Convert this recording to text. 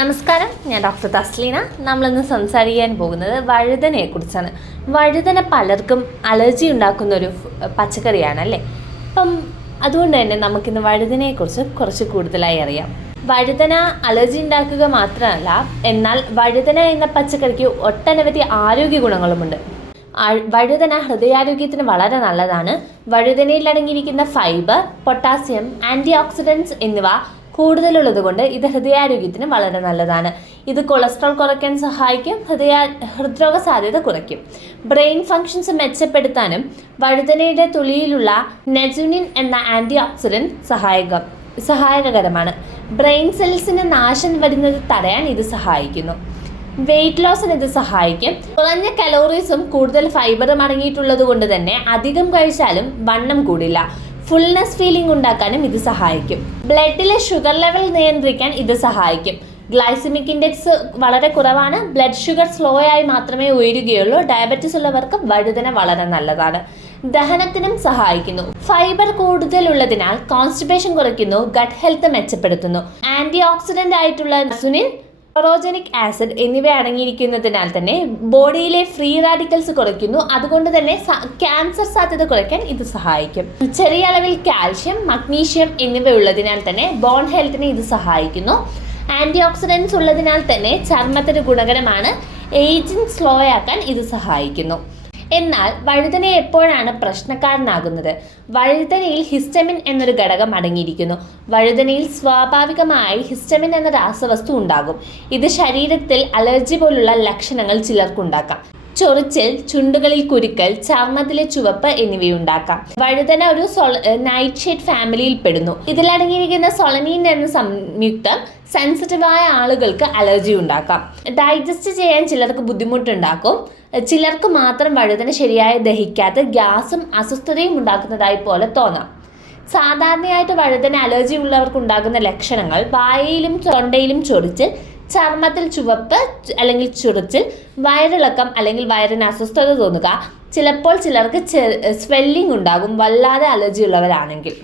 നമസ്കാരം, ഞാൻ ഡോക്ടർ തസ്ലീന. നമ്മളിന്ന് സംസാരിക്കാൻ പോകുന്നത് വഴുതനയെക്കുറിച്ചാണ്. വഴുതന പലർക്കും അലർജി ഉണ്ടാക്കുന്നൊരു പച്ചക്കറിയാണ് അല്ലേ. അപ്പം അതുകൊണ്ട് തന്നെ നമുക്കിന്ന് വഴുതനയെക്കുറിച്ച് കുറച്ച് കൂടുതലായി അറിയാം. വഴുതന അലർജി ഉണ്ടാക്കുക മാത്രമല്ല, എന്നാൽ വഴുതന എന്ന പച്ചക്കറിക്ക് ഒട്ടനവധി ആരോഗ്യ ഗുണങ്ങളുമുണ്ട്. വഴുതന ഹൃദയാരോഗ്യത്തിന് വളരെ നല്ലതാണ്. വഴുതനയിൽ അടങ്ങിയിരിക്കുന്ന ഫൈബർ, പൊട്ടാസ്യം, ആൻറ്റി ഓക്സിഡൻസ് എന്നിവ കൂടുതലുള്ളത് കൊണ്ട് ഇത് ഹൃദയാരോഗ്യത്തിന് വളരെ നല്ലതാണ്. ഇത് കൊളസ്ട്രോൾ കുറയ്ക്കാൻ സഹായിക്കും, ഹൃദ്രോഗ സാധ്യത കുറയ്ക്കും. ബ്രെയിൻ ഫങ്ഷൻസ് മെച്ചപ്പെടുത്താനും വഴുതനയുടെ തൊലിയിലുള്ള നെജുനിൻ എന്ന ആൻറ്റി ഓക്സിഡൻറ്റ് സഹായകരമാണ്. ബ്രെയിൻ സെൽസിന് നാശം വരുന്നത് തടയാൻ ഇത് സഹായിക്കുന്നു. വെയിറ്റ് ലോസിന് ഇത് സഹായിക്കും. കുറഞ്ഞ കലോറീസും കൂടുതൽ ഫൈബറും അടങ്ങിയിട്ടുള്ളത് കൊണ്ട് തന്നെ അധികം കഴിച്ചാലും വണ്ണം കൂടില്ല. ഫുൾനെസ് ഫീലിംഗ് ഉണ്ടാക്കാനും ഇത് സഹായിക്കും. ബ്ലഡിലെ ഷുഗർ ലെവൽ നിയന്ത്രിക്കാൻ ഇത് സഹായിക്കും. ഗ്ലൈസമിക് ഇൻഡെക്സ് വളരെ കുറവാണ്. ബ്ലഡ് ഷുഗർ സ്ലോ ആയി മാത്രമേ ഉയരുകയുള്ളൂ. ഡയബറ്റീസ് ഉള്ളവർക്ക് വഴുതന വളരെ നല്ലതാണ്. ദഹനത്തിനും സഹായിക്കുന്നു. ഫൈബർ കൂടുതലുള്ളതിനാൽ കോൺസ്റ്റിപ്പേഷൻ കുറയ്ക്കുന്നു, ഗട്ട് ഹെൽത്ത് മെച്ചപ്പെടുത്തുന്നു. ആന്റി ഓക്സിഡന്റ് ആയിട്ടുള്ള സുനിൻ, ക്ലോറോജനിക് ആസിഡ് എന്നിവ അടങ്ങിയിരിക്കുന്നതിനാൽ തന്നെ ബോഡിയിലെ ഫ്രീ റാഡിക്കൽസ് കുറയ്ക്കുന്നു. അതുകൊണ്ട് തന്നെ ക്യാൻസർ സാധ്യത കുറയ്ക്കാൻ ഇത് സഹായിക്കും. ചെറിയ അളവിൽ കാൽഷ്യം, മഗ്നീഷ്യം എന്നിവ ഉള്ളതിനാൽ തന്നെ ബോൺ ഹെൽത്തിനെ ഇത് സഹായിക്കുന്നു. ആൻറ്റി ഓക്സിഡൻസ് ഉള്ളതിനാൽ തന്നെ ചർമ്മത്തിന് ഗുണകരമാണ്. ഏജിങ് സ്ലോ ആക്കാൻ ഇത് സഹായിക്കുന്നു. എന്നാൽ വഴുതന എപ്പോഴാണ് പ്രശ്നക്കാരനാകുന്നത്? വഴുതനയിൽ ഹിസ്റ്റമിൻ എന്നൊരു ഘടകം അടങ്ങിയിരിക്കുന്നു. വഴുതനയിൽ സ്വാഭാവികമായി ഹിസ്റ്റമിൻ എന്ന രാസവസ്തു ഉണ്ടാകും. ഇത് ശരീരത്തിൽ അലർജി പോലുള്ള ലക്ഷണങ്ങൾ ചിലർക്കുണ്ടാക്കാം. ചൊറിച്ചിൽ, ചുണ്ടുകളിൽ കുരുക്കൽ, ചർമ്മത്തിലെ ചുവപ്പ് എന്നിവയുണ്ടാക്കാം. വഴുതന ഒരു നൈറ്റ് ഷെയ്ഡ് ഫാമിലിയിൽ പെടുന്നു. ഇതിലടങ്ങിയിരിക്കുന്ന സൊളനീൻ എന്ന സംയുക്തം സെൻസിറ്റീവായ ആളുകൾക്ക് അലർജി ഉണ്ടാക്കാം. ഡൈജസ്റ്റ് ചെയ്യാൻ ചിലർക്ക് ബുദ്ധിമുട്ടുണ്ടാക്കും. ചിലർക്ക് മാത്രം വഴുതന ശരിയായി ദഹിക്കാതെ ഗ്യാസും അസ്വസ്ഥതയും ഉണ്ടാക്കുന്നതായി പോലെ തോന്നാം. സാധാരണയായിട്ട് വഴുതന അലർജി ഉള്ളവർക്ക് ഉണ്ടാകുന്ന ലക്ഷണങ്ങൾ വായയിലും തൊണ്ടയിലും ചൊറിച്ചിൽ, ചർമ്മത്തിൽ ചുവപ്പ് അല്ലെങ്കിൽ ചൊറിച്ചിൽ, വയറിളക്കം അല്ലെങ്കിൽ വയറിന് അസ്വസ്ഥത തോന്നുക. ചിലപ്പോൾ ചിലർക്ക് സ്വെല്ലിംഗ് ഉണ്ടാകും, വല്ലാതെ അലർജി ഉള്ളവരാണെങ്കിൽ.